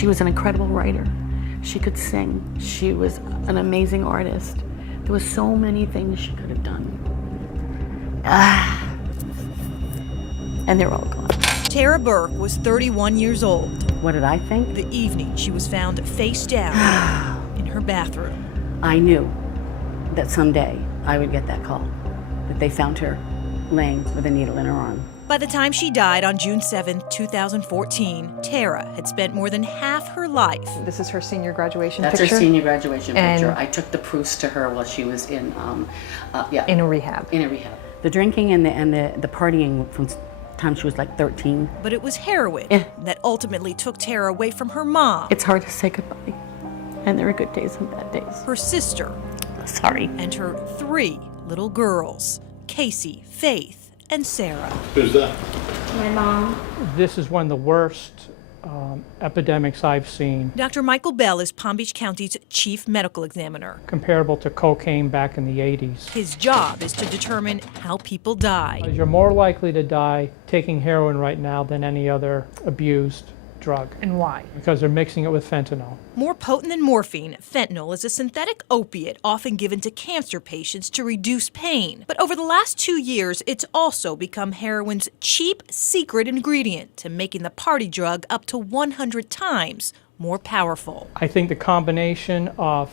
She was an incredible writer. She could sing. She was an amazing artist. There were so many things she could have done. And they're all gone. Tara Burke was 31 years old. What did I think? The evening she was found face down in her bathroom. I knew that someday I would get that call, that they found her laying with a needle in her arm. By the time she died on June 7, 2014, Tara had spent more than half her life. This is her senior graduation That's picture? her senior graduation And picture. I took the proofs to her while she was in in a rehab. In a rehab. The drinking and the partying from the time she was like 13. But it was heroin that ultimately took Tara away from her mom. It's hard to say goodbye. And there are good days and bad days. Her sister. Sorry. And her 3 little girls, Casey, Faith, and Sarah. Who's that? My mom. This is one of the worst epidemics I've seen. Dr. Michael Bell is Palm Beach County's chief medical examiner. Comparable to cocaine back in the 80s. His job is to determine how people die. You're more likely to die taking heroin right now than any other abused drug. And why? Because they're mixing it with fentanyl. More potent than morphine, fentanyl is a synthetic opiate often given to cancer patients to reduce pain. But over the last 2 years, it's also become heroin's cheap, secret ingredient to making the party drug up to 100 times more powerful. I think the combination of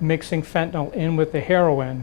mixing fentanyl in with the heroin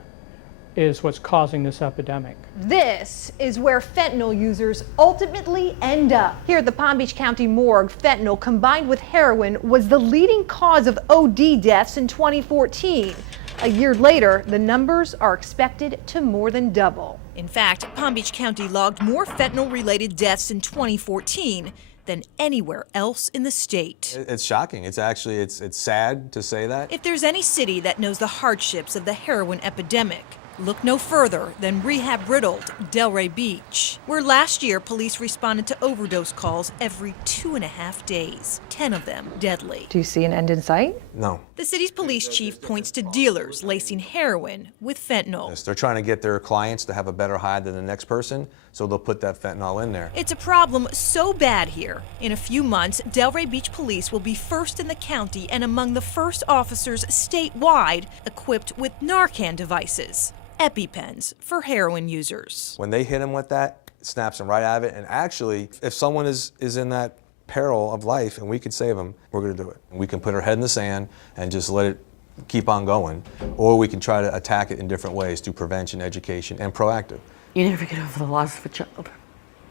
is what's causing this epidemic. This is where fentanyl users ultimately end up. Here at the Palm Beach County morgue, fentanyl combined with heroin was the leading cause of OD deaths in 2014. A year later, the numbers are expected to more than double. In fact, Palm Beach County logged more fentanyl-related deaths in 2014 than anywhere else in the state. It's shocking. It's actually, it's sad to say that. If there's any city that knows the hardships of the heroin epidemic, look no further than rehab-riddled Delray Beach, where last year police responded to overdose calls every 2.5 days, 10 of them deadly. Do you see an end in sight? No. The city's police chief points to dealers lacing heroin with fentanyl. They're trying to get their clients to have a better high than the next person, so they'll put that fentanyl in there. It's a problem so bad here. In a few months, Delray Beach police will be first in the county and among the first officers statewide equipped with Narcan devices. EpiPens for heroin users. When they hit them with that, it snaps them right out of it. And actually, if someone is in that peril of life and we can save them, we're going to do it. We can put our head in the sand and just let it keep on going, or we can try to attack it in different ways through prevention, education, and proactive. You never get over the loss of a child.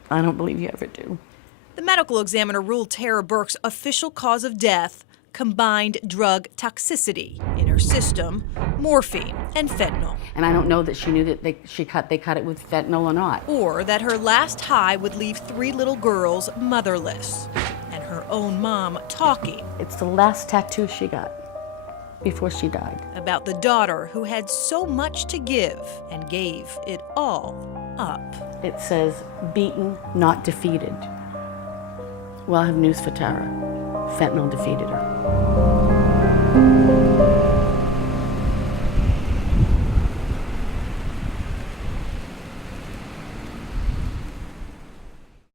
I don't believe you ever do. The medical examiner ruled Tara Burke's official cause of death combined drug toxicity in her system, morphine and fentanyl. And I don't know that she knew that they cut it with fentanyl or not. Or that her last high would leave 3 little girls motherless and her own mom talking. It's the last tattoo she got before she died. About the daughter who had so much to give and gave it all up. It says, beaten, not defeated. Well, I have news for Tara. Fentanyl defeated her.